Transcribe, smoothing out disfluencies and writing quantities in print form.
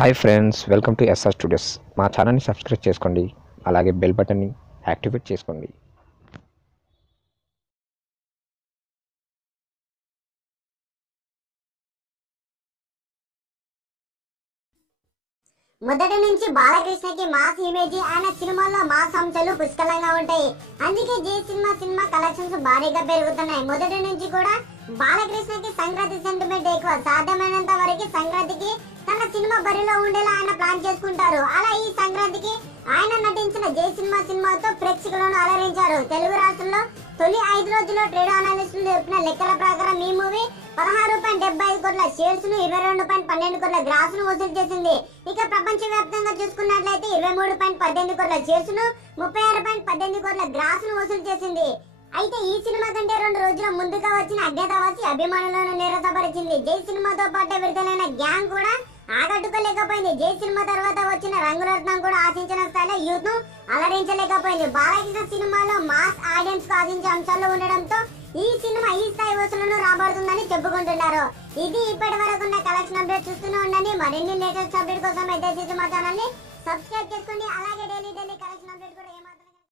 Hi friends, welcome to SR studios. మా ఛానల్ని subscribe చేసుకోండి, అలాగే బెల్ బటన్ని యాక్టివేట్ చేసుకోండి. మొదటి నుంచి బాలకృష్ణకి మాస్ ఇమేజ్, ఆయన సినిమాల్లో మాస్ అంశాలు పుష్కలంగా ఉంటాయి. అందుకే జై సినిమా కలెక్షన్స్ భారీగా పెరుగుతున్నాయి. మొదటి నుంచి కూడా బాలకృష్ణకి సంక్రాంతి సెంటిమెంట్ ఎక్కువ. సాధ్యమైనంత వరకు సంక్రాంతికి తన సినిమా బరిలో ఉండేలా ఆయన ప్లాన్ చేసుకుంటారు. అలా ఈ సంక్రాంతికి ఆయన నటించిన జై సినిమాతో ప్రేక్షకులను అలరించారు. తెలుగు రాష్ట్రంలో తొలి 5 రోజుల్లో ట్రేడ్ అనలిస్టులు చెప్పిన లెక్కల ప్రకారం ఈ మూవీ 16.75 కోట్ల షేర్స్ ను 22.12 కోట్ల గ్రాస్ ను వసూలు చేసింది. ఇక ప్రపంచ వ్యాప్తంగా చూసుకున్నట్లయితే 23.18 కోట్ల షేర్స్ ను 36.18 కోట్ల గ్రాస్ ను వసూలు చేసింది. అయితే ఈ సినిమా కంటే 2 రోజుల ముందుగా వచ్చిన అజ్ఞాతవాసి అభిమానులను నిరసపరిచింది. జై సినిమాతో పాటు విడుదలైన గ్యాంగ్ కూడా ఆకట్టుకోలేకపోయింది. జై సినిమా తర్వాత వచ్చిన రంగురత్నం కూడా ఆశించిన స్థాయిలో యూత్ ను అలరించలేకపోయింది. బాలకృష్ణ సినిమాలో మాస్ ఆడియన్స్ కు ఆశించే అంశాలు ఉండడంతో ఈ సినిమా ఈ స్థాయి వసూలను రాబడుతుందని చెప్పుకుంటున్నారు. ఇది ఇప్పటి వరకు ఉన్న కలెక్షన్ అప్డేట్ చూస్తూనే ఉండండి. మరిన్ని లేటెస్ట్ అప్డేట్ కోసం అయితే మా ఛానల్ ని సబ్స్క్రైబ్ చేసుకోండి. అలాగే డైలీ